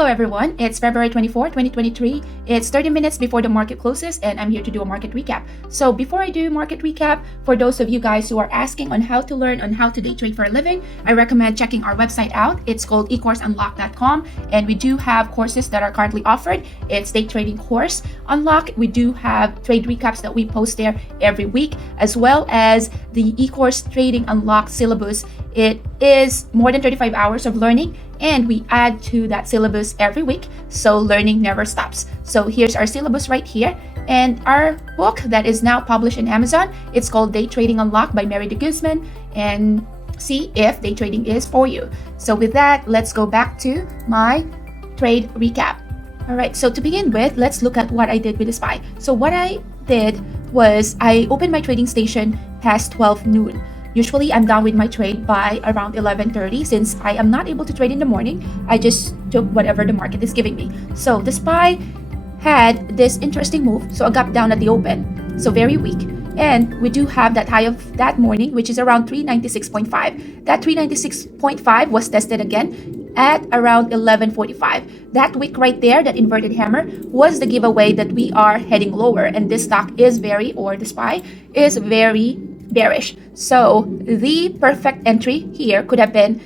Hello everyone, it's February 24, 2023. It's 30 minutes before the market closes and I'm here to do a market recap. So before I do market recap, for those of you guys who are asking on how to learn on how to day trade for a living, I recommend checking our website out. It's called ecourseunlock.com and we do have courses that are currently offered. It's day trading course unlock. We do have trade recaps that we post there every week, as well as the ecourse trading unlock syllabus. It is more than 35 hours of learning and we add to that syllabus every week, so learning never stops. So here's our syllabus right here, and our book that is now published in Amazon. It's called Day Trading Unlocked by Mary de Guzman, and see if day trading is for you. So with that, let's go back to my trade recap. All right, so to begin with, let's look at what I did with the SPY. So what I did was I opened my trading station past 12 noon. Usually I'm done with my trade by around 11:30. Since I am not able to trade in the morning, I just took whatever the market is giving me. So the SPY had this interesting move, so a gap down at the open, so very weak. And we do have that high of that morning, which is around 396.5. That 396.5 was tested again at around 11:45. That wick right there, that inverted hammer, was the giveaway that we are heading lower, and this stock is the SPY is very bearish. So the perfect entry here could have been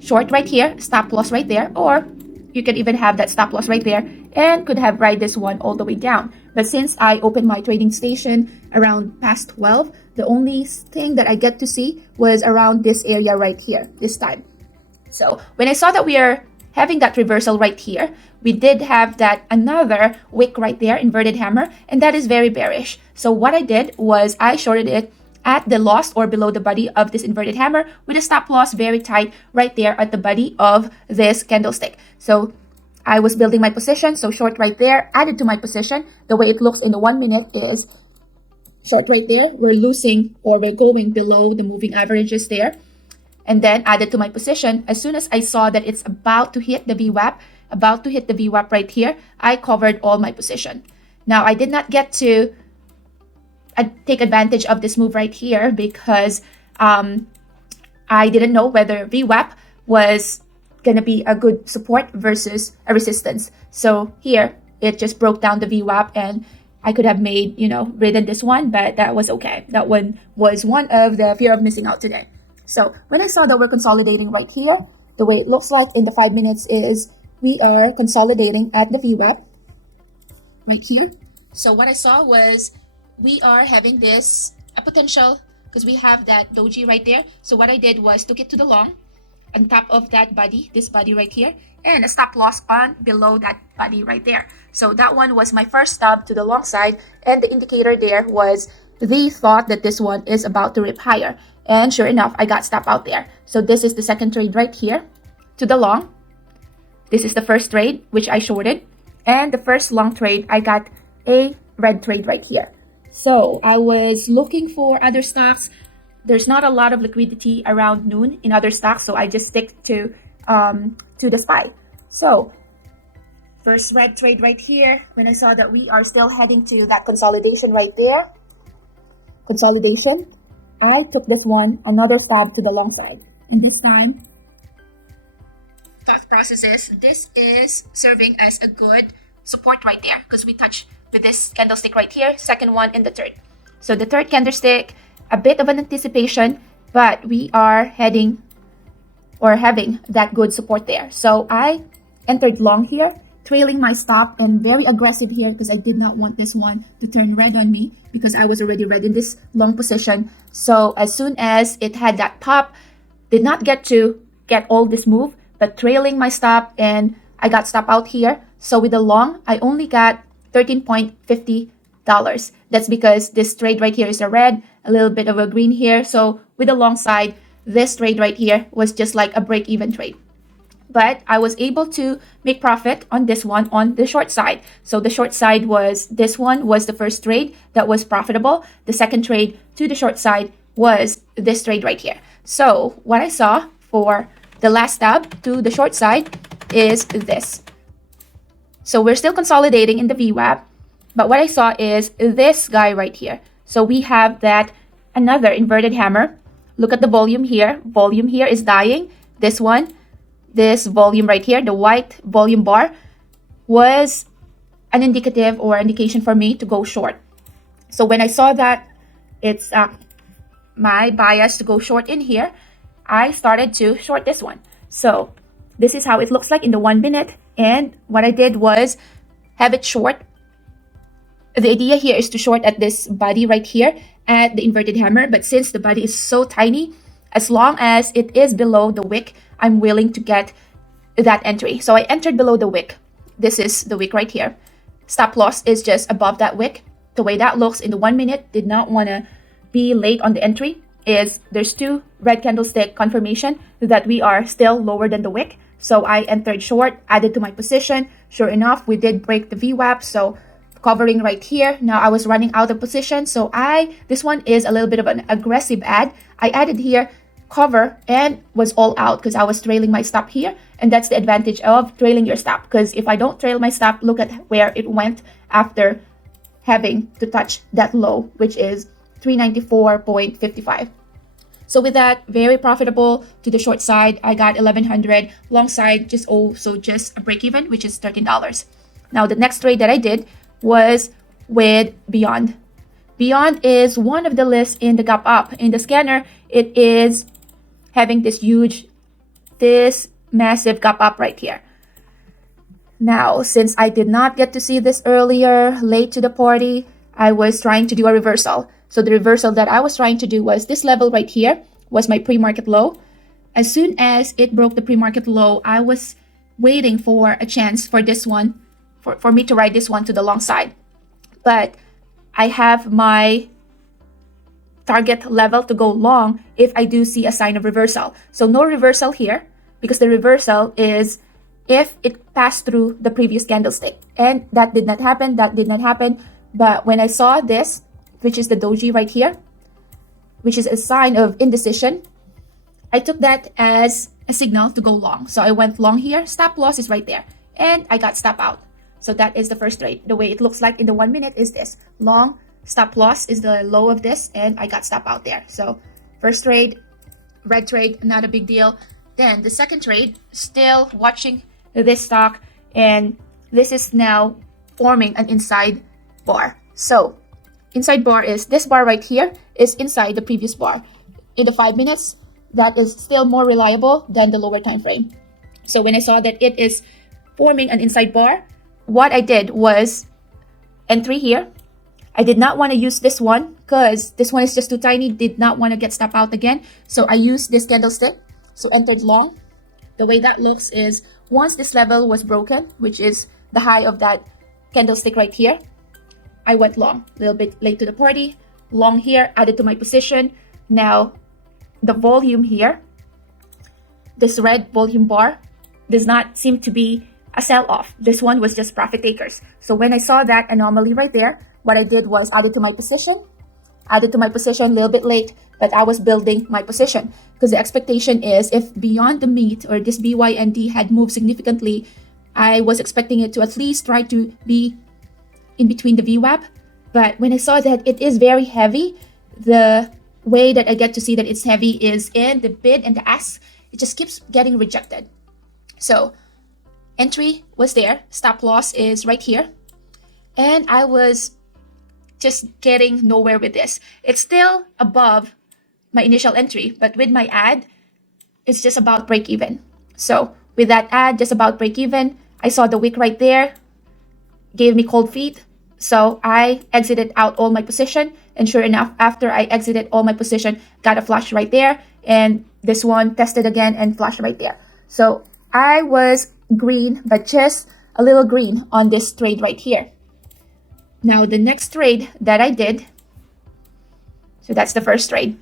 short right here, stop loss right there, or you could even have that stop loss right there and could have ride this one all the way down. But since I opened my trading station around past 12, the only thing that I get to see was around this area right here this time. So when I saw that we are having that reversal right here, we did have that another wick right there, inverted hammer, and that is very bearish. So what I did was I shorted it at the loss or below the body of this inverted hammer with a stop loss very tight right there at the body of this candlestick. So I was building my position, so short right there, added to my position. The way it looks in the 1 minute is short right there. We're losing, or we're going below the moving averages there. And then added to my position. As soon as I saw that it's about to hit the VWAP, right here, I covered all my position. Now I did not get to take advantage of this move right here because I didn't know whether VWAP was going to be a good support versus a resistance. So here, it just broke down the VWAP and I could have made, ridden this one, but that was okay. That one was one of the fear of missing out today. So when I saw that we're consolidating right here, the way it looks like in the 5 minutes is we are consolidating at the VWAP right here. So what I saw was we are having a potential, because we have that doji right there. So what I did was took it to the long on top of that body, this body right here, and a stop loss on below that body right there. So that one was my first stop to the long side, and the indicator there was the thought that this one is about to rip higher. And sure enough, I got stop out there. So this is the second trade right here to the long. This is the first trade, which I shorted. And the first long trade, I got a red trade right here. So I was looking for other stocks. There's not a lot of liquidity around noon in other stocks, so I just stick to the SPY. So first red trade right here, when I saw that we are still heading to that consolidation right there, I took this one, another stab to the long side. And this time, thought process is, this is serving as a good support right there because we touched with this candlestick right here, second one and the third. So the third candlestick, a bit of an anticipation, but we are heading or having that good support there. So I entered long here, trailing my stop and very aggressive here because I did not want this one to turn red on me because I was already red in this long position. So as soon as it had that pop, did not get to get all this move, but trailing my stop and I got stop out here. So with the long, I only got $13.50. That's because this trade right here is a red, a little bit of a green here. So with the long side, this trade right here was just like a break-even trade. But I was able to make profit on this one on the short side. So the short side was, this one was the first trade that was profitable. The second trade to the short side was this trade right here. So what I saw for the last stab to the short side is this. So we're still consolidating in the VWAP, but what I saw is this guy right here. So we have that another inverted hammer. Look at the volume here. Volume here is dying. This one this volume right here, the white volume bar, was an indicative or indication for me to go short. So when I saw that it's my bias to go short in here, I started to short this one. So this is how it looks like in the 1 minute. And what I did was have it short. The idea here is to short at this body right here at the inverted hammer. But since the body is so tiny, as long as it is below the wick, I'm willing to get that entry. So I entered below the wick. This is the wick right here. Stop loss is just above that wick. The way that looks in the 1 minute, did not want to be late on the entry, is there's 2 red candlestick confirmation that we are still lower than the wick. So I entered short, added to my position. Sure enough, we did break the VWAP. So covering right here. Now I was running out of position. So this one is a little bit of an aggressive add. I added here cover and was all out because I was trailing my stop here. And that's the advantage of trailing your stop, because if I don't trail my stop, look at where it went after having to touch that low, which is 394.55. So with that, very profitable to the short side. I got 1100. Long side, just a break even, which is $13. Now the next trade that I did was with Beyond. Beyond is one of the lists in the gap up. In the scanner, it is having this massive gap up right here. Now, since I did not get to see this earlier, late to the party, I was trying to do a reversal. So the reversal that I was trying to do was this level right here was my pre-market low. As soon as it broke the pre-market low, I was waiting for a chance for this one, for me to ride this one to the long side. But I have my target level to go long if I do see a sign of reversal. So no reversal here, because the reversal is if it passed through the previous candlestick. And that did not happen. But when I saw this, which is the doji right here, which is a sign of indecision, I took that as a signal to go long. So I went long here. Stop loss is right there. And I got stop out. So that is the first trade. The way it looks like in the 1 minute is this. Long, stop loss is the low of this, and I got stop out there. So first trade, red trade, not a big deal. Then the second trade, still watching this stock, and this is now forming an inside bar. So inside bar is this bar right here is inside the previous bar. In the 5 minutes, that is still more reliable than the lower time frame. So when I saw that it is forming an inside bar, what I did was entry here. I did not want to use this one because this one is just too tiny. Did not want to get stop out again. So I used this candlestick. So entered long. The way that looks is once this level was broken, which is the high of that candlestick right here, I went long. A little bit late to the party. Long here, added to my position. Now the volume here, this red volume bar, does not seem to be a sell-off. This one was just profit takers. So when I saw that anomaly right there, what I did was added to my position a little bit late, but I was building my position because the expectation is if beyond the meat or this BYND had moved significantly, I was expecting it to at least try to be in between the VWAP. But when I saw that it is very heavy, the way that I get to see that it's heavy is in the bid and the ask. It just keeps getting rejected. So entry was there. Stop loss is right here. And I was just getting nowhere with this. It's still above my initial entry, but with my ad, it's just about break even. So with that ad, just about break even, I saw the wick right there, gave me cold feet. So I exited out all my position. And sure enough, after I exited all my position, got a flush right there. And this one tested again and flushed right there. So I was green, but just a little green on this trade right here. Now the next trade that I did, so that's the first trade.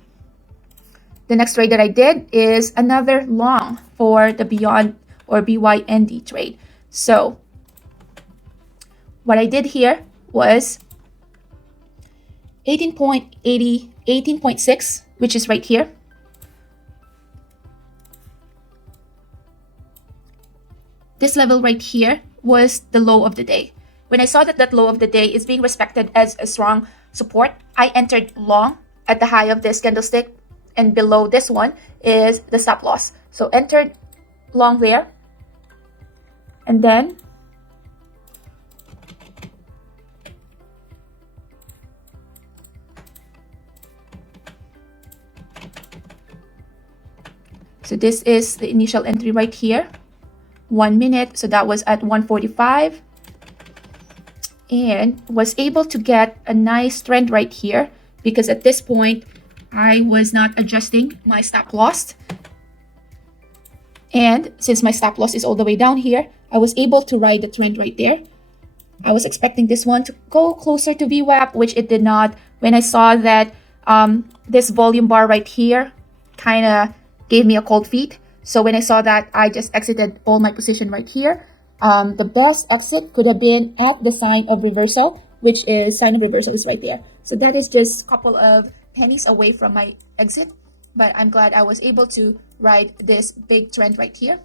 The next trade that I did is another long for the Beyond or BYND trade. So what I did here was 18.6, which is right here. This level right here was the low of the day. When I saw that that low of the day is being respected as a strong support, I entered long at the high of this candlestick, and below this one is the stop loss. So entered long there, and then so this is the initial entry right here, 1 minute. So that was at 1:45, and was able to get a nice trend right here because at this point I was not adjusting my stop loss. And since my stop loss is all the way down here, I was able to ride the trend right there. I was expecting this one to go closer to VWAP, which it did not. When I saw that this volume bar right here kind of gave me a cold feet. So when I saw that, I just exited all my position right here. The best exit could have been at the sign of reversal, which is sign of reversal is right there. So that is just a couple of pennies away from my exit. But I'm glad I was able to ride this big trend right here.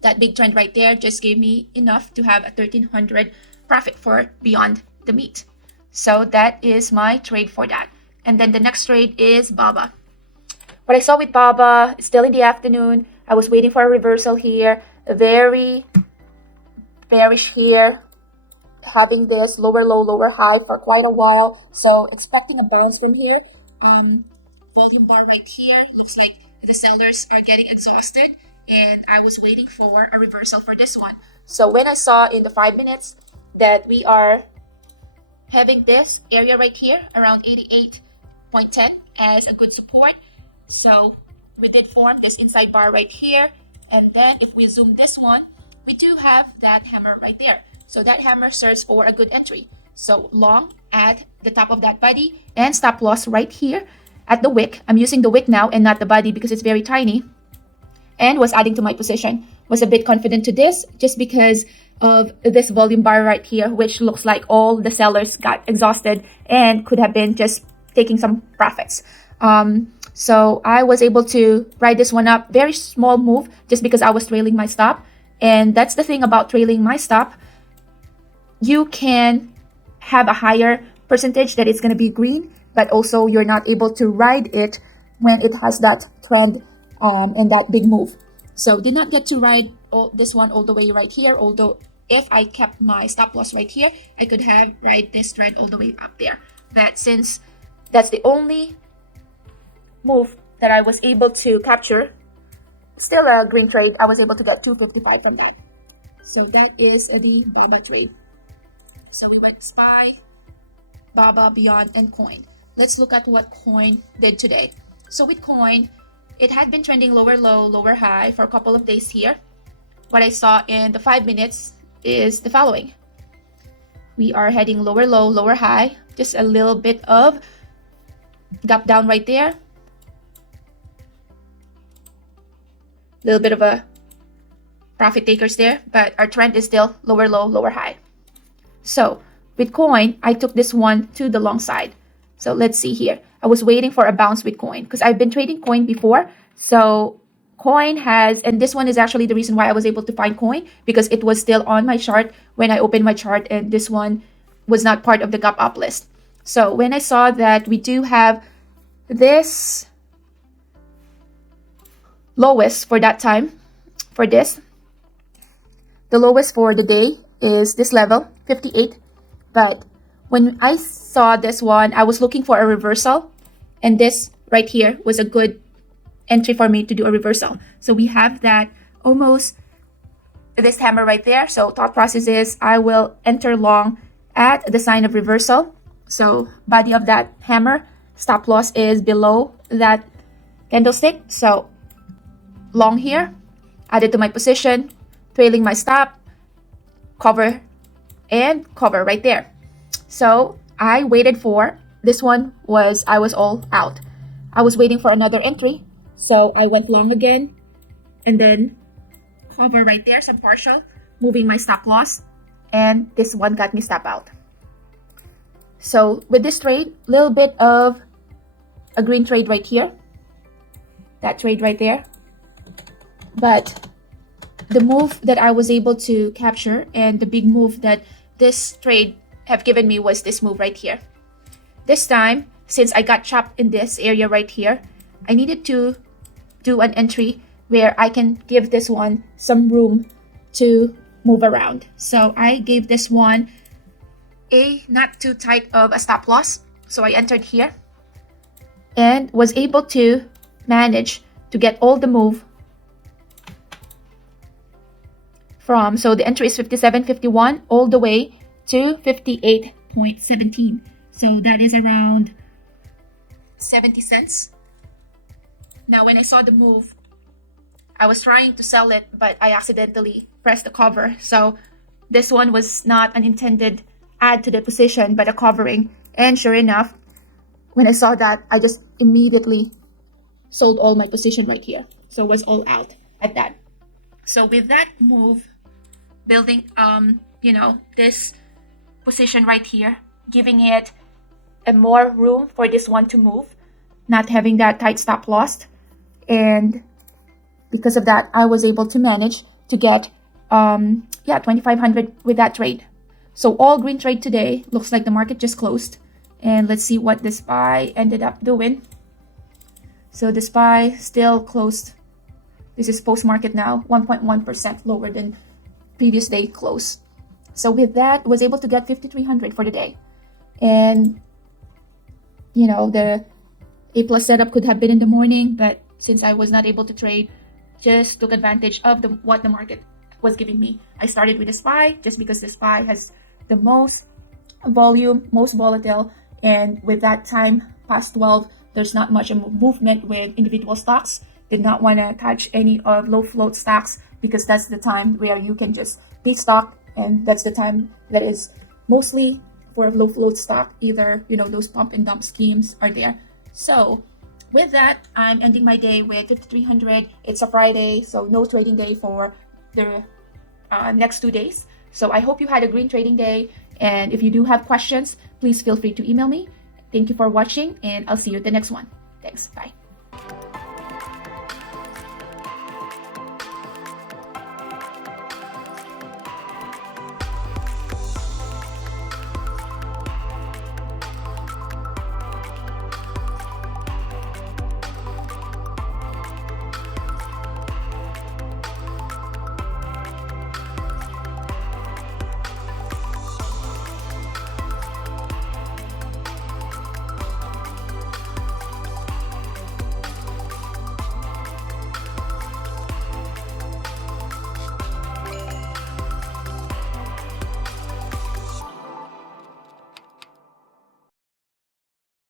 That big trend right there just gave me enough to have a 1,300 profit for beyond the meat. So that is my trade for that. And then the next trade is BABA. What I saw with BABA, it's still in the afternoon. I was waiting for a reversal here. Very bearish here. Having this lower low, lower high for quite a while. So expecting a bounce from here. Volume bar right here. Looks like the sellers are getting exhausted. And I was waiting for a reversal for this one. So when I saw in the 5 minutes that we are having this area right here around 88.10 as a good support. So we did form this inside bar right here. And then if we zoom this one, we do have that hammer right there. So that hammer serves for a good entry. So long at the top of that body and stop loss right here at the wick. I'm using the wick now and not the body because it's very tiny. And was adding to my position. Was a bit confident to this just because of this volume bar right here, which looks like all the sellers got exhausted and could have been just taking some profits. So I was able to ride this one up. Very small move just because I was trailing my stop. And that's the thing about trailing my stop. You can have a higher percentage that it's going to be green, but also you're not able to ride it when it has that trend and that big move. So did not get to ride this one all the way right here. Although if I kept my stop loss right here, I could have ride this trend all the way up there. But since that's the only move that I was able to capture, still a green trade, I was able to get 255 from that. So that is the BABA trade. So we went SPY, BABA, Beyond, and Coin. Let's look at what Coin did today. So with Coin, it had been trending lower low, lower high for a couple of days here. What I saw in the 5 minutes is the following. We are heading lower low, lower high. Just a little bit of gap down right there. Little bit of a profit takers there, but our trend is still lower low, lower high. So with Coin, I took this one to the long side. So let's see here. I was waiting for a bounce with Coin because I've been trading Coin before. So Coin has, and this one is actually the reason why I was able to find Coin because it was still on my chart when I opened my chart, and this one was not part of the gap up list. So when I saw that we do have this lowest for that time, for this, the lowest for the day is this level, 58. But when I saw this one, I was looking for a reversal, and this right here was a good entry for me to do a reversal. So we have that almost this hammer right there. So thought process is I will enter long at the sign of reversal. So body of that hammer, stop loss is below that candlestick. So long here, added to my position, trailing my stop, cover, and cover right there. So I waited for, this one was, I was all out. I was waiting for another entry. So I went long again and then cover right there, some partial, moving my stop loss. And this one got me stop out. So with this trade, little bit of a green trade right here. That trade right there. But the move that I was able to capture and the big move that this trade have given me was this move right here. This time, since I got chopped in this area right here, I needed to do an entry where I can give this one some room to move around. So I gave this one a not too tight of a stop loss. So I entered here and was able to manage to get all the move from, so the entry is 57.51 all the way to 58.17. So that is around 70 cents. Now when I saw the move, I was trying to sell it, but I accidentally pressed the cover. So this one was not an intended add to the position, but a covering. And sure enough, when I saw that, I just immediately sold all my position right here. So it was all out at that. So with that move, building, this position right here, giving it a more room for this one to move, not having that tight stop loss. And because of that, I was able to manage to get 2,500 with that trade. So all green trade today. Looks like the market just closed. And let's see what the SPY ended up doing. So the SPY still closed. This is post-market now, 1.1% lower than previous day close. So with that, was able to get 5,300 for the day. And, the A+ setup could have been in the morning, but since I was not able to trade, just took advantage of what the market was giving me. I started with the SPY just because the SPY has the most volume, most volatile, and with that time past 12, there's not much of movement with individual stocks. Did not want to touch any of low float stocks because that's the time where you can just destock, and that's the time that is mostly for low float stock. Either those pump and dump schemes are there. So with that, I'm ending my day with 5,300. It's a Friday, so no trading day for the next 2 days. So I hope you had a green trading day. And if you do have questions, please feel free to email me. Thank you for watching, and I'll see you at the next one. Thanks. Bye.